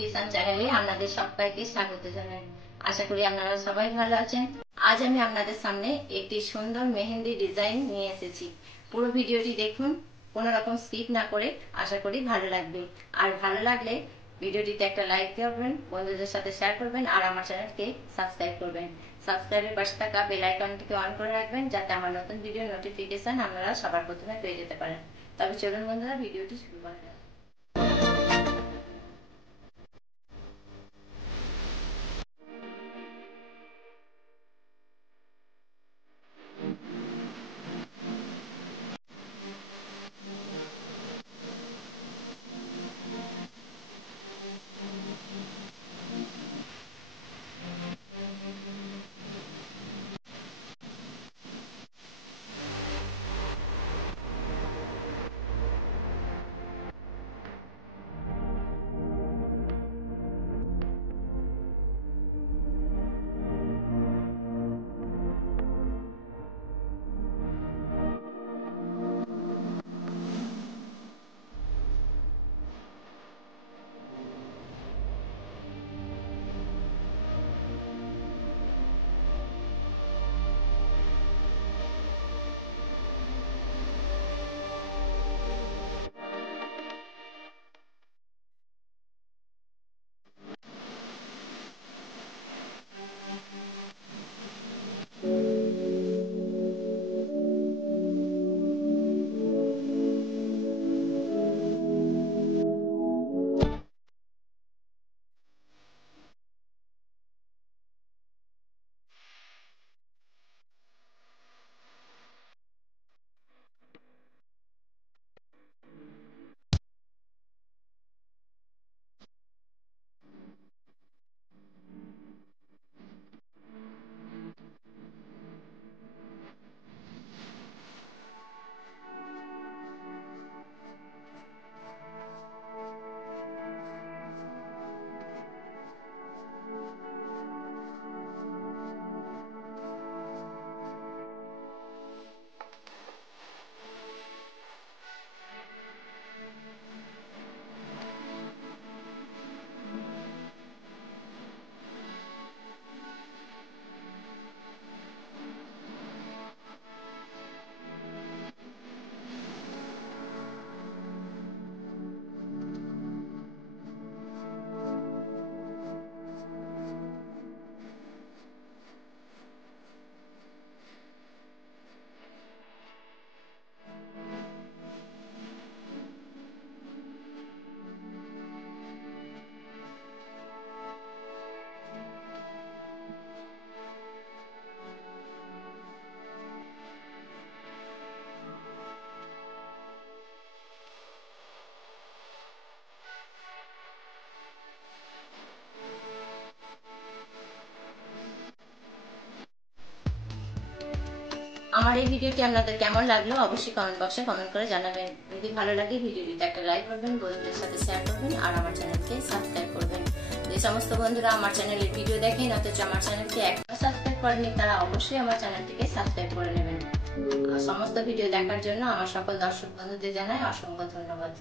কিষান চ্যানেলে আপনাদের সবাইকে স্বাগত জানাই। আশা করি আপনারা সবাই ভালো আছেন। আজ আমি আপনাদের সামনে একটি সুন্দর মেহেন্দি ডিজাইন নিয়ে এসেছি। পুরো ভিডিওটি দেখুন, কোনো রকম স্কিপ না করে। আশা করি ভালো লাগবে। আর ভালো লাগলে ভিডিওটিতে একটা লাইক করবেন, বন্ধুদের সাথে শেয়ার করবেন আর আমার চ্যানেলকে সাবস্ক্রাইব করবেন। সাবস্ক্রাইবের পাশে থাকা বেল আইকনটিকে অন করে রাখবেন, যাতে আমার নতুন ভিডিও নোটিফিকেশন আপনারা সবার প্রথমে পেয়ে যেতে পারেন। তবে চলুন বন্ধুরা, ভিডিওটি শুরু করা যাক। আমার এই ভিডিওটি আপনাদের কেমন লাগলো অবশ্যই কমেন্ট বক্সে কমেন্ট করে জানাবেন। যদি ভালো লাগে ভিডিওটিতে একটা লাইক করবেন, বন্ধুদের সাথে শেয়ার করবেন আর আমার চ্যানেলকে সাবস্ক্রাইব করবেন। যে সমস্ত বন্ধুরা আমার চ্যানেলের ভিডিও দেখেন অথচ আমার চ্যানেলকে একবার সাবস্ক্রাইব করেনি, তারা অবশ্যই আমার চ্যানেলটিকে সাবস্ক্রাইব করে নেবেন। সমস্ত ভিডিও দেখার জন্য আমার সকল দর্শক বন্ধুদের জানাই অসংখ্য ধন্যবাদ।